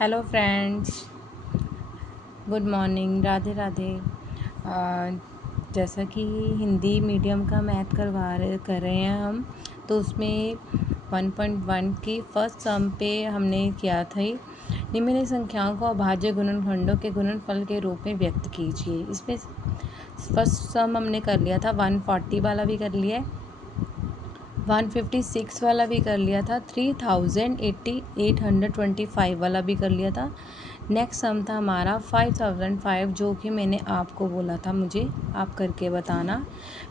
Hello friends, good morning, Radhe Radhe. जैसा कि Hindi medium का मैथ कर रहे हैं हम, तो उसमें 1.1 की फर्स्ट सम पे हमने किया था। निम्नलिखित संख्याओं को अभाज्य गुणनखंडों के गुणनफल के रूप में व्यक्त कीजिए। इसमें फर्स्ट सम हमने कर लिया था, 140 वाला भी कर लिया है, 156 वाला भी कर लिया था, 3825 वाला भी कर लिया था। नेक्स्ट सम था हमारा 5005, जो कि मैंने आपको बोला था मुझे आप करके बताना,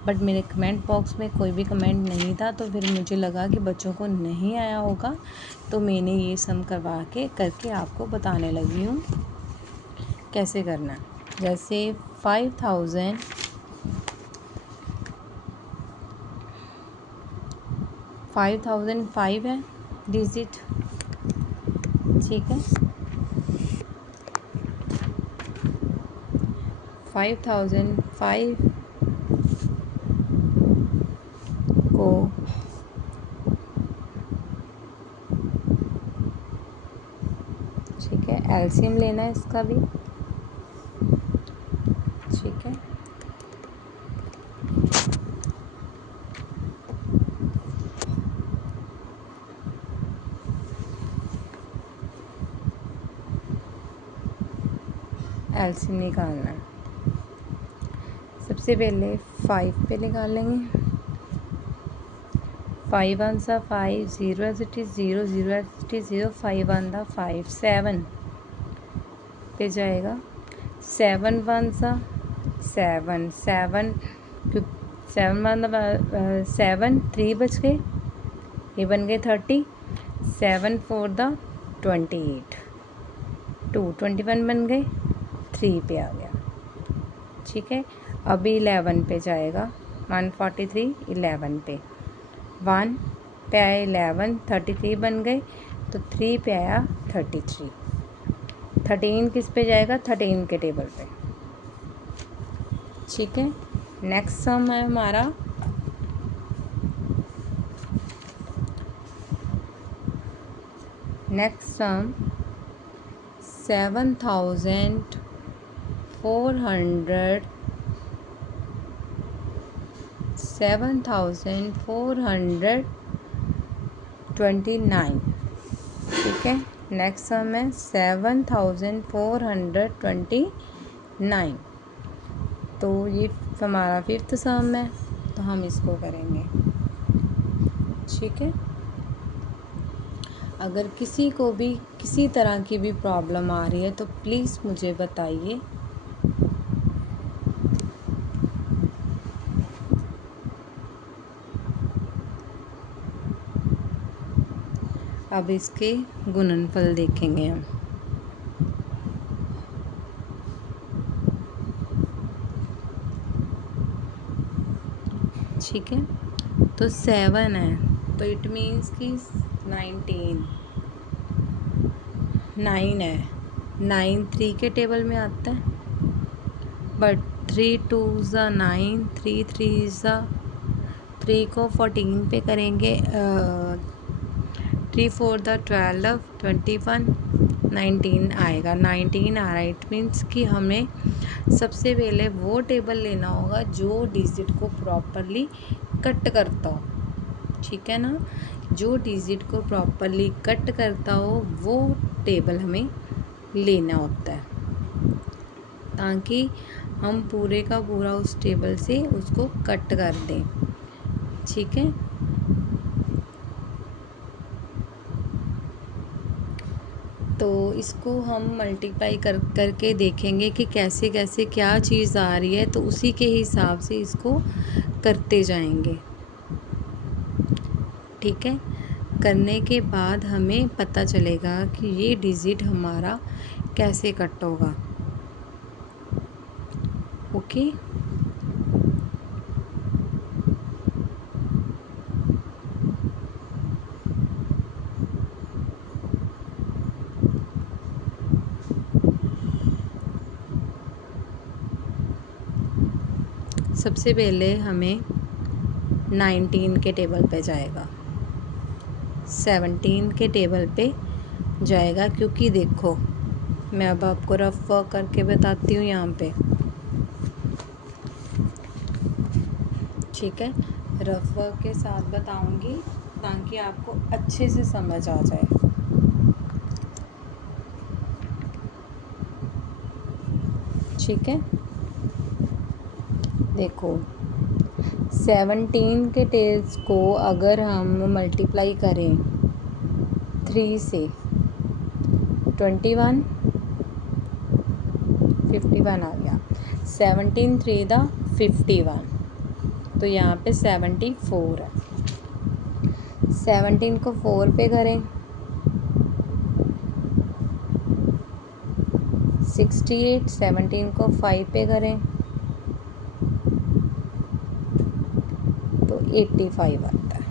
बट मेरे कमेंट बॉक्स में कोई भी कमेंट नहीं था, तो फिर मुझे लगा कि बच्चों को नहीं आया होगा, तो मैंने ये सम करके आपको बताने लगी हूँ कैसे करना है। जैसे 5005 है डिजिट, ठीक है। 5005 को ठीक है एलसीएम लेना है इसका भी, ठीक है। एलसीएम निकालना है। सबसे पहले 5 पे निकालेंगे। 5 1 सा 5, 0 as it is 0, 0 as it is 0, 5 1 दा 5, 7 पे जाएगा। 7 1 सा 7, 7 7 1 दा 7, 3 बच गए, ये बन गए 30, 7 4 दा 28, 2 21 बन गए, 3 पे आ गया, ठीक है। अभी 11 पे जाएगा, 143 11 पे, 1 पे आया 11, 33 बन गए, तो 3 पे आया 33। 13 किस पे जाएगा? 13 के टेबल पे, ठीक है। नेक्स्ट सम है हमारा नेक्स्ट सम 7429, ठीक है। नेक्स्ट सम है 7429, तो ये हमारा 5th सम है, तो हम इसको करेंगे, ठीक है। अगर किसी को भी किसी तरह की भी प्रॉब्लम आ रही है तो प्लीज़ मुझे बताइए। अब इसके गुणनफल देखेंगे हम, ठीक है। तो 7 है, तो इट मीन्स कि 19, 9 है, 9 3 के टेबल में आता है, बट 3 2 ज़ा 9, 3 3 ज़ा 3 को 14 पे करेंगे, 3 4 दा 12, 21, 19 आएगा, 19 आ रहा है। इट मीन्स कि हमें सबसे पहले वो टेबल लेना होगा जो डिजिट को प्रॉपरली कट करता हो, ठीक है ना। जो डिजिट को प्रॉपरली कट करता हो वो टेबल हमें लेना होता है, ताकि हम पूरे का पूरा उस टेबल से उसको कट कर दें, ठीक है। तो इसको हम मल्टीप्लाई करके देखेंगे कि कैसे कैसे क्या चीज़ आ रही है, तो उसी के हिसाब से इसको करते जाएंगे, ठीक है। करने के बाद हमें पता चलेगा कि ये डिजिट हमारा कैसे कट होगा, ओके। सबसे पहले हमें 19 के टेबल पे जाएगा, 17 के टेबल पे जाएगा, क्योंकि देखो मैं अब आपको रफ वर्क करके बताती हूँ यहाँ पे, ठीक है। रफ वर्क के साथ बताऊँगी ताकि आपको अच्छे से समझ आ जाए। ठीक है, देखो 17 के टेल्स को अगर हम मल्टीप्लाई करें 3 से 21 51 आ गया। 17 3 दा 51, तो यहाँ पे 74 है। 17 को 4 पे करें 68, 17 को 5 पे करें तो 85 आता है।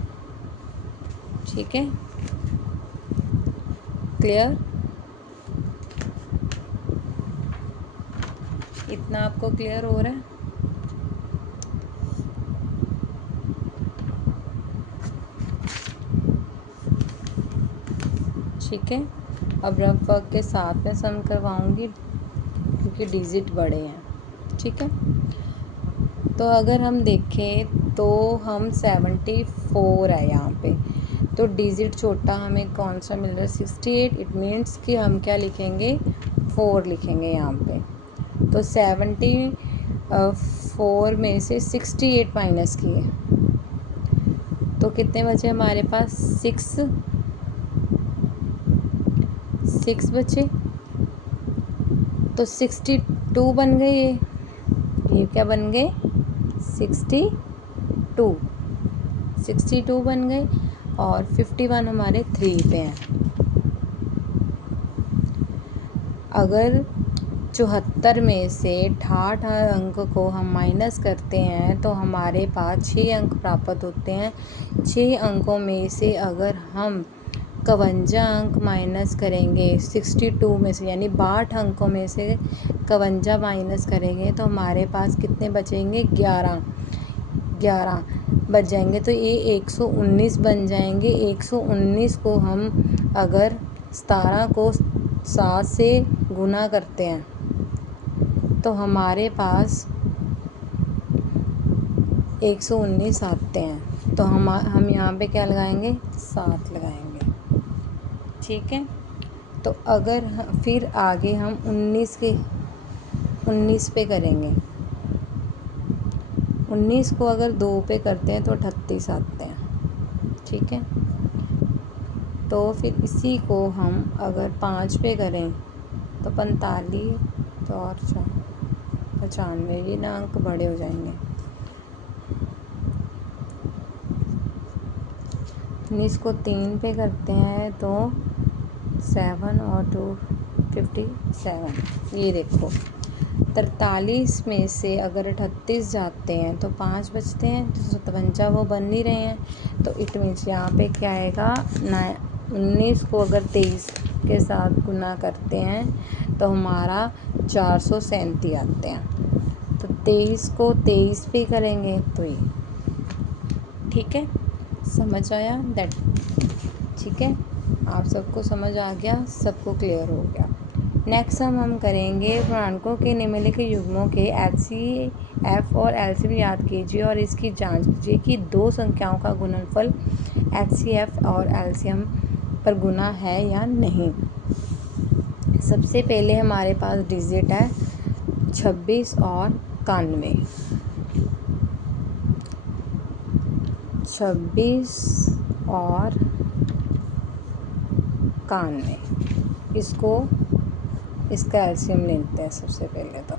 ठीक है, क्लियर? इतना आपको क्लियर हो रहा है? ठीक है, अब रफ वर्क के साथ में सम करवाऊंगी क्योंकि डिजिट बड़े हैं। ठीक है, तो अगर हम देखें तो हम 74 है यहाँ पे, तो डिजिट छोटा हमें कौन सा मिल रहा है 68। इट मीन्स कि हम क्या लिखेंगे 4 लिखेंगे यहाँ पे। तो 74 में से 68 माइनस किए तो कितने बचे हमारे पास 6 बचे, तो 62 बन गए। ये क्या बन गए 62 बन गए, और 51 हमारे 3 पे हैं। अगर 74 में से 68 अंक को हम माइनस करते हैं तो हमारे पास 6 अंक प्राप्त होते हैं। 6 अंकों में से अगर हम 52 अंक माइनस करेंगे 62 में से, यानी 62 अंकों में से 52 माइनस करेंगे तो हमारे पास कितने बचेंगे 11 बच जाएंगे। तो ये 119 बन जाएंगे। 119 को हम अगर 17 को 7 से गुना करते हैं तो हमारे पास 119 आते हैं। तो हम यहाँ पे क्या लगाएंगे 7 लगाएंगे। ठीक है, तो अगर फिर आगे हम 19 पे करेंगे। 19 को अगर 2 पे करते हैं तो 38 आते हैं। ठीक है, तो फिर इसी को हम अगर 5 पे करें तो 45, तो और 95, ये ना अंक बड़े हो जाएंगे। 19 को 3 पे करते हैं तो 7 और 2 57। ये देखो 43 में से अगर 38 जाते हैं तो 5 बचते हैं, तो 57 वो बन नहीं रहे हैं। तो इट मीन्स यहाँ पे क्या आएगा 19 को अगर 23 के साथ गुना करते हैं तो हमारा 437 आते हैं। तो 23 को 23 पे करेंगे तो ये। ठीक है, समझ आया दैट? ठीक है, आप सबको समझ आ गया, सबको क्लियर हो गया। नेक्स्ट हम करेंगे पूर्णांकों के निम्नलिखित युग्मों के HCF और LCM याद कीजिए और इसकी जांच कीजिए कि दो संख्याओं का गुणनफल HCF और LCM पर गुना है या नहीं। सबसे पहले हमारे पास डिजिट है 26 और 91। 26 और 91, इसका एलसीएम लेते हैं। सबसे पहले तो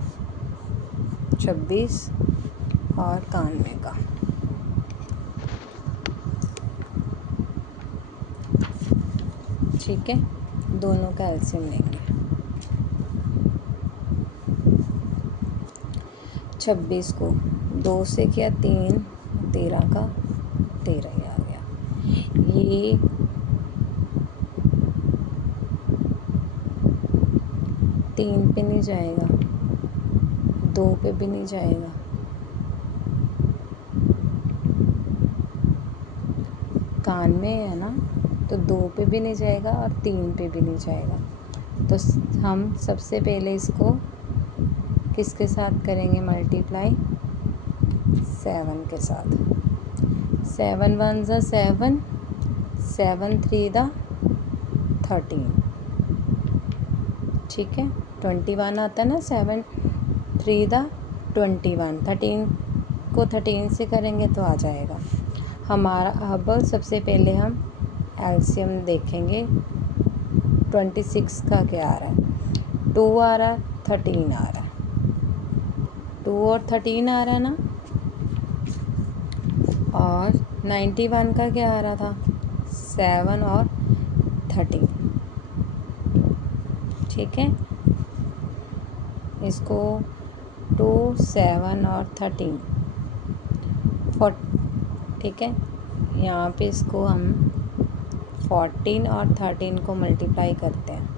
26 और 91 का। ठीक है, दोनों का एलसीएम लेंगे। 26 को 2 से किया 3, 13 का 13 ही आ गया। ये 3 पे नहीं जाएगा, 2 पे भी नहीं जाएगा, 91 है ना, तो 2 पे भी नहीं जाएगा और 3 पे भी नहीं जाएगा। तो हम सबसे पहले इसको किसके साथ करेंगे मल्टीप्लाई? 7 के साथ। 7 1 ज़ा 7, 7 3 दा 13, ठीक है। 21 आता है ना, 7 3 दा 21, 13 को 13 से करेंगे तो आ जाएगा हमारा। अब सबसे पहले हम एलसीएम देखेंगे 26 का क्या आ रहा है। 2 आ रहा है, 13 आ रहा है, 2 और 13 आ रहा है ना। और 91 का क्या आ रहा था? 7 और 13, ठीक है। इसको 2 7 और 13 ठीक है। यहाँ पे इसको हम 14 और 13 को मल्टीप्लाई करते हैं।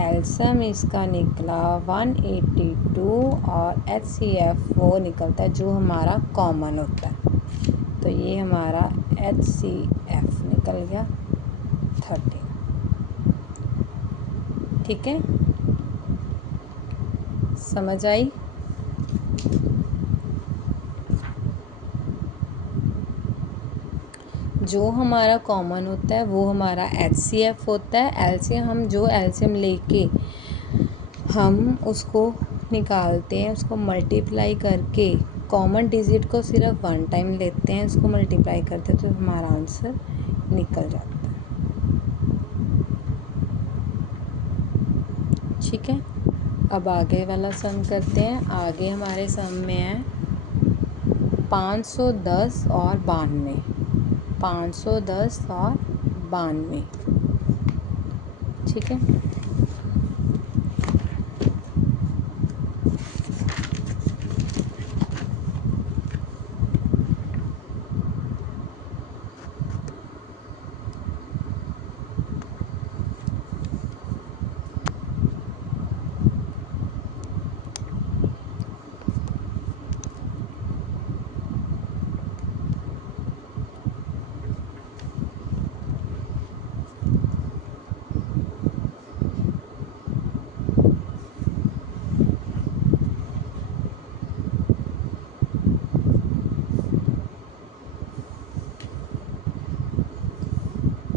एलसीएम इसका निकला 182 और एचसीएफ वो निकलता है जो हमारा कॉमन होता है। तो ये हमारा एचसीएफ निकल गया 13, ठीक है। समझ आई? जो हमारा कॉमन होता है वो हमारा एचसीएफ होता है। एलसीएम हम जो एलसीएम लेके हम उसको निकालते हैं, उसको मल्टीप्लाई करके कॉमन डिजिट को सिर्फ 1 टाइम लेते हैं, उसको मल्टीप्लाई करते हैं तो हमारा आंसर निकल जाता है, ठीक है। अब आगे वाला सम करते हैं। आगे हमारे सम में है 510 और 92, 510 और 92, ठीक है।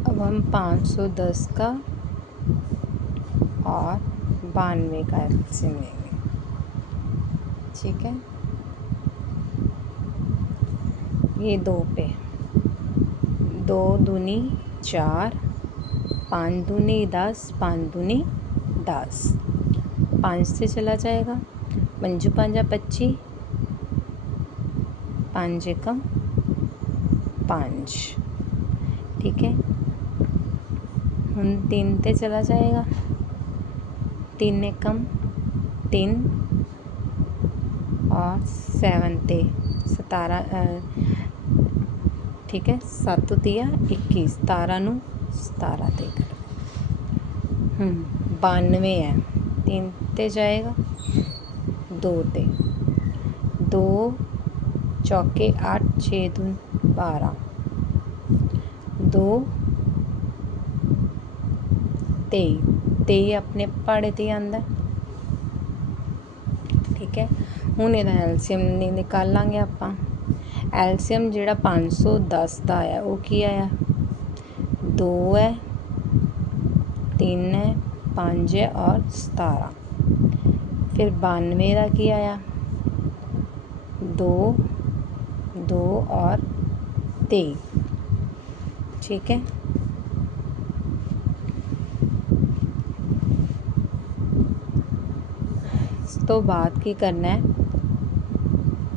अब हम 510 का और 92 का एलसीएम लेंगे, ठीक है। ये 2 पे 2 दूनी 4, 5 दूनी 10, 5 दूनी 10, 5 से चला जाएगा, 5 5 25, 5 एकम 5, ठीक है। हम 3 ते चला जाएगा, 3 एकम 3 और 7 ते 17, ठीक है। 7 तिया 21, 17 नू 17 ते कर 92 है, 3 ते जाएगा, 2 ते 2 चौके 8, 6 दून 12, 2 23 अपने पहाड़े ते आंदा, ठीक है। हुण इहदा एलसीएम निकालांगे आपां। एलसीएम जिहड़ा 510 दा आया वो की आया? 2 है, 3 है, 5 है और 17। फिर 92 का की आया? 2 2 और 23, ठीक है। इस तो बाद की करना है,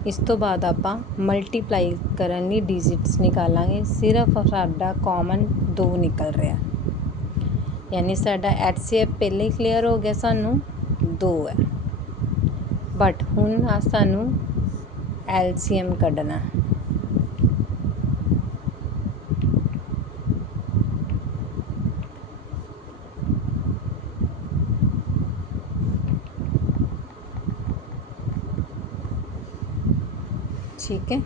इस तो बाद आपां मल्टीप्लाई करन लई डिजिट्स निकालांगे। सिर्फ साडा कॉमन 2 निकल रहा, यानी साडा एचसीएफ पहले ही क्लीयर हो गया, सानू 2 है। बट हुण सानू एलसीएम कढ़ना, ठीक है।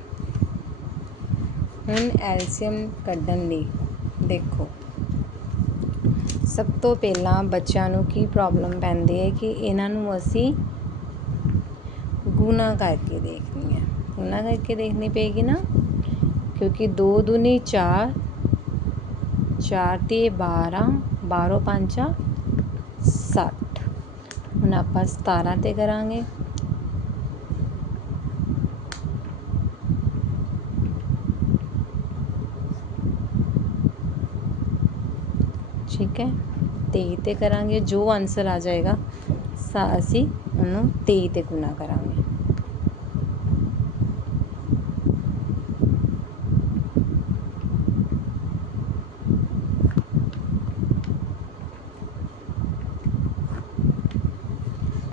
ਹੁਣ ਐਲਸੀਅਮ ਕੱਢਣ ਲਈ ਦੇਖੋ, ਸਭ ਤੋਂ ਪਹਿਲਾਂ ਬੱਚਿਆਂ ਨੂੰ ਕੀ ਪ੍ਰੋਬਲਮ ਪੈਂਦੀ ਹੈ ਕਿ ਇਹਨਾਂ ਨੂੰ ਅਸੀਂ ਗੁਣਾ ਕਰਕੇ ਦੇਖਣੀ ਹੈ। ਗੁਣਾ ਕਰਕੇ ਦੇਖਣੀ ਪਏਗੀ ਨਾ, ਕਿਉਂਕਿ 2 दूनी 4, 4 ਤੇ 12, 12 5 60। ਹੁਣ ਆਪਾਂ 17 ਤੇ ਕਰਾਂਗੇ। ठीक है, 23 ਤੇ ਕਰਾਂਗੇ। ਜੋ ਆਨਸਰ ਆ ਜਾਏਗਾ ਅਸੀਂ ਉਹਨੂੰ 23 ਤੇ ਗੁਣਾ ਕਰਾਂਗੇ।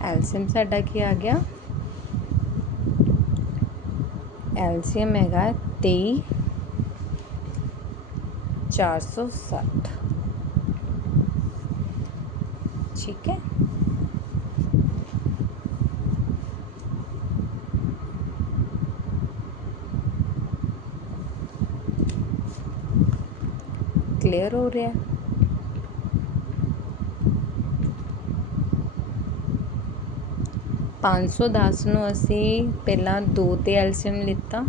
ਐਲਸੀਅਮ ਸਾਡਾ ਕੀ ਆ ਗਿਆ? ਐਲਸੀਅਮ ਹੈਗਾ 23 460। ठीक है, क्लियर हो रहा है? 510 ਨੂੰ ਅਸੀਂ ਪਹਿਲਾਂ 2 ਤੇ ਐਲਸੀਅਮ ਲਿੱਤਾ,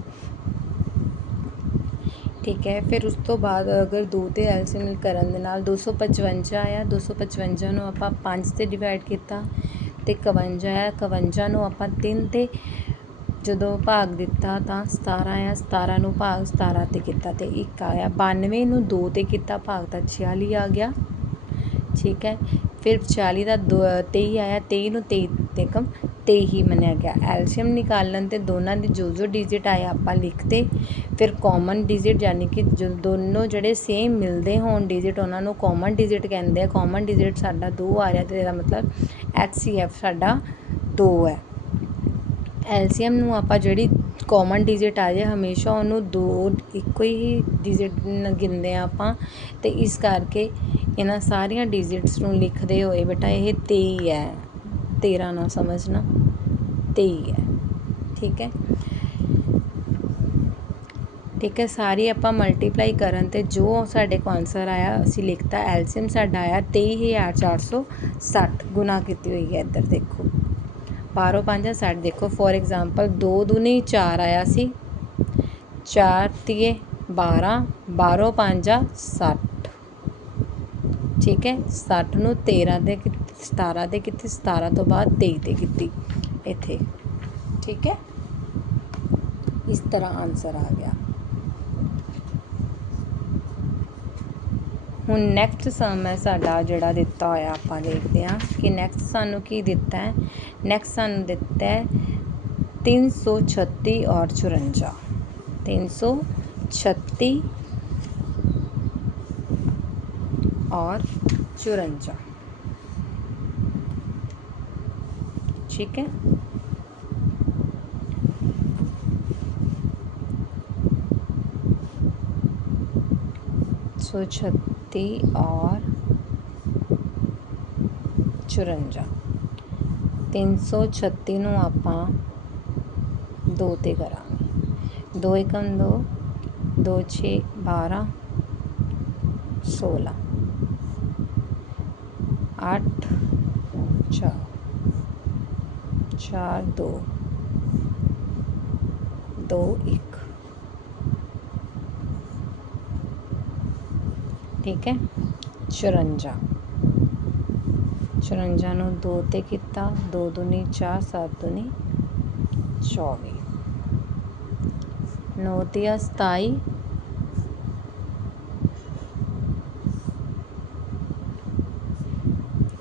ठीक है। फिर उस तो बाद अगर 2 ਤੇ ਐਲਸੀਅਮ ਕਰਨ ਦੇ ਨਾਲ 255 ਆਇਆ। 255 ਨੂੰ ਆਪਾਂ 5 ਤੇ ਡਿਵਾਈਡ ਕੀਤਾ ਤੇ 51 ਆਇਆ। 51 ਨੂੰ ਆਪਾਂ 3 ਤੇ ਜਦੋਂ ਭਾਗ ਦਿੱਤਾ ਤਾਂ 17 ਆਇਆ। 17 ਨੂੰ ਭਾਗ 17 ਤੇ ਕੀਤਾ ਤੇ 1 ਆਇਆ। 92 ਨੂੰ 2 ਤੇ ਕੀਤਾ ਭਾਗ ਤਾਂ 46 ਆ ਗਿਆ, ठीक है। फिर 40 ਦਾ 23 ਆਇਆ। 23 ਨੂੰ 23 ਤੇ ਕਮ 23 ਹੀ ਮੰਨਿਆ ਗਿਆ। ਐਲਸੀਅਮ ਨਿਕਾਲਣ ਤੇ ਦੋਨਾਂ ਦੀ ਜੋ ਡਿਜਿਟ ਆਇਆ ਆਪਾਂ ਲਿਖਤੇ। ਫਿਰ ਕਾਮਨ ਡਿਜਿਟ ਯਾਨੀ ਕਿ ਜੋ ਦੋਨੋਂ ਜਿਹੜੇ ਸੇਮ ਮਿਲਦੇ ਹੋਣ ਡਿਜਿਟ ਉਹਨਾਂ ਨੂੰ ਕਾਮਨ ਡਿਜਿਟ ਕਹਿੰਦੇ ਆ। ਕਾਮਨ ਡਿਜਿਟ ਸਾਡਾ 2 ਆ ਰਿਹਾ ਤੇ ਇਹਦਾ ਮਤਲਬ HCF ਸਾਡਾ 2 ਹੈ। ਐਲਸੀਅਮ ਨੂੰ ਆਪਾਂ ਜਿਹੜੀ ਕਾਮਨ ਡਿਜਿਟ ਆ ਜਾਏ ਹਮੇਸ਼ਾ ਉਹਨੂੰ 2 ਇੱਕੋ ਹੀ ਡਿਜਿਟ ਗਿਣਦੇ ਆ ਆਪਾਂ, ਤੇ ਇਸ ਕਰਕੇ ਇਹਨਾਂ ਸਾਰੀਆਂ ਡਿਜਿਟਸ ਨੂੰ ਲਿਖਦੇ ਹੋਏ ਬੇਟਾ ਇਹ 23 ਹੈ। 13 ਨਾ ਸਮਝਣਾ, 23 ਹੈ, ਠੀਕ ਹੈ। ਠੀਕ ਹੈ, ਸਾਰੀ ਆਪਾਂ ਮਲਟੀਪਲਾਈ ਕਰਨ ਤੇ ਜੋ ਸਾਡੇ ਕੋਲ ਆਨਸਰ ਆਇਆ ਅਸੀਂ ਲਿਖਤਾ। ਐਲਸੀਅਮ ਸਾਡਾ ਆਇਆ 23460 ਗੁਣਾ ਕੀਤੀ ਹੋਈ ਹੈ। ਇੱਧਰ ਦੇਖੋ 12 5 60 ਦੇਖੋ। ਫੋਰ ਐਗਜ਼ਾਮਪਲ 2 दूनी 4 ਆਇਆ ਸੀ। 4 ਤੀਏ 12, 12 5 60, ਠੀਕ ਹੈ। 60 ਨੂੰ 13 ਦੇ 17 ਦੇ ਕੀਤੀ, 17 ਤੋਂ ਬਾਅਦ 23 ਤੇ ਕੀਤੀ ਇੱਥੇ, ਠੀਕ ਹੈ। ਇਸ ਤਰ੍ਹਾਂ ਆਨਸਰ ਆ ਗਿਆ। ਹੁਣ ਨੈਕਸਟ ਸਮ ਹੈ ਸਾਡਾ ਜਿਹੜਾ ਦਿੱਤਾ ਹੋਇਆ, ਆਪਾਂ ਦੇਖਦੇ ਹਾਂ ਕਿ ਨੈਕਸਟ ਸਾਨੂੰ ਕੀ ਦਿੱਤਾ ਹੈ। ਨੈਕਸਟ ਸਾਨੂੰ ਦਿੱਤਾ ਹੈ 336 ਔਰ 54। 336 और 54, ठीक है। 336 और 54। 336 ਨੂੰ ਆਪਾਂ 2 ਤੇ ਕਰਾਂਗੇ। 2 एकम 2, 2 6 12 16, 8 4 4 2 2 1, ठीक है। 54 54 ਨੂੰ 2 ਤੇ ਕੀਤਾ। 2 दूनी 4, 7 दूनी 24, 9 तिया 27,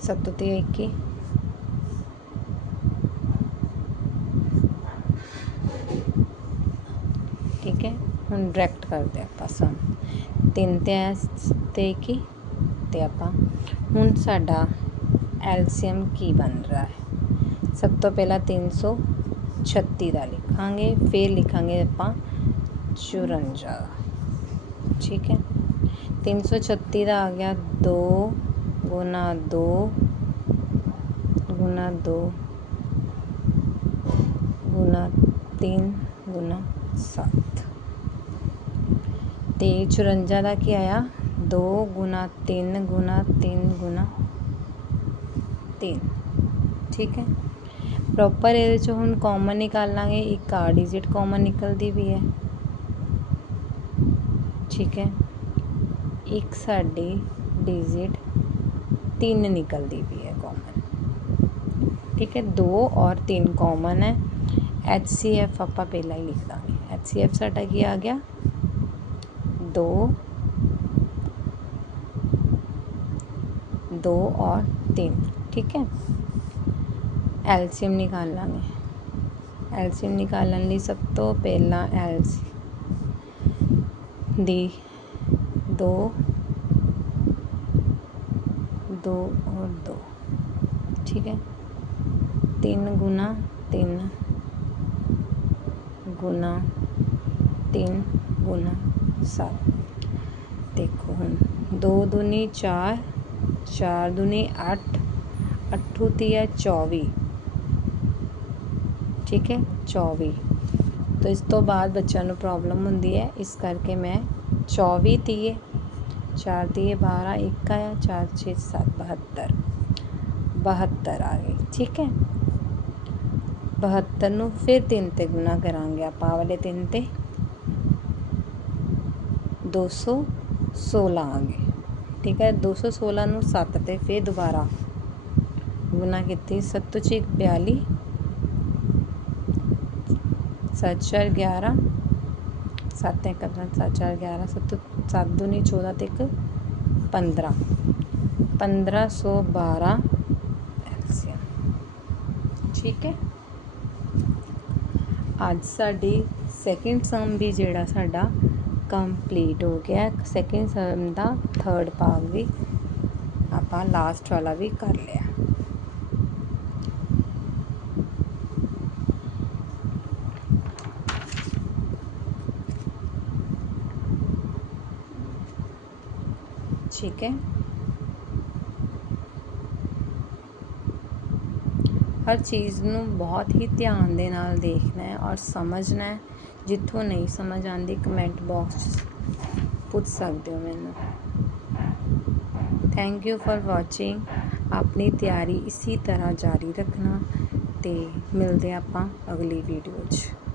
7 तिया 21, ठीक है। ਹੁਣ ਡਾਇਰੈਕਟ ਕਰਦੇ ਆਪਾਂ ਸਮ। 3 ਤੇ 21 ਤੇ ਆਪਾਂ ਹੁਣ ਸਾਡਾ ਐਲਸੀਅਮ ਕੀ ਬਣ ਰਿਹਾ ਹੈ। ਸਭ ਤੋਂ ਪਹਿਲਾਂ 336 ਦਾ ਲਿਖਾਂਗੇ, ਫਿਰ ਲਿਖਾਂਗੇ ਆਪਾਂ 54, ठीक है। 336 ਦਾ ਆ ਗਿਆ 2 गुना 2 गुना 2 गुना 3 गुना 7 ਤੇ 54 ਦਾ ਕੀ ਆਇਆ 2 गुना 3 गुना 3 गुना 3 ठीक है। प्रॉपर ये हम कॉमन निकालांगे एक आ डिजिट कॉमन निकलती भी है ठीक है। एक साडी डिजिट 3 निकलती भी है कॉमन ठीक है। 2 और 3 कॉमन है। HCF आप पहला ही लिख देंगे। HCF साडा की आ गया 2 2 और 3 ठीक है। एलसीएम निकाल लेंगे। एलसीएम निकालने लिए सब तो पहला एलसीएम दी 2 2 और 2 ठीक है। 3 गुना 3 गुना 3 गुना 7 देखो हम 2 दूनी 4 4 दूनी 8 8 तिया 24 ठीक है 24। तो इस तो बाद बच्चों को प्रॉब्लम होंदी है इस करके मैं 24 तीए 4 तीए 12 1 आया 4 6 7 72 72 आ गई ठीक है। 72 नूं फिर 3 ते गुना करांगे आप वाले 3 ते 216 आ गए ठीक है। 216 नूं 7 ते फिर दोबारा गुना की 7 6 42 7 4 11 7 1 7 4 11 7 दूनी 14 ते 1 15 1512 एलसीएम ठीक है। अज साडी सैकेंड सम भी जिहड़ा साडा कंप्लीट हो गया। सैकेंड सम का थर्ड भाग भी आपां लास्ट वाला भी कर लिया ठीक है। हर चीज़ नूं बहुत ही ध्यान दे नाल देखना है और समझना है। जिथों नहीं समझ आती कमेंट बॉक्स पूछ सकते हो मैनू। Thank you for watching. अपनी तैयारी इसी तरह जारी रखना ते मिलते आपां अगली वीडियो च।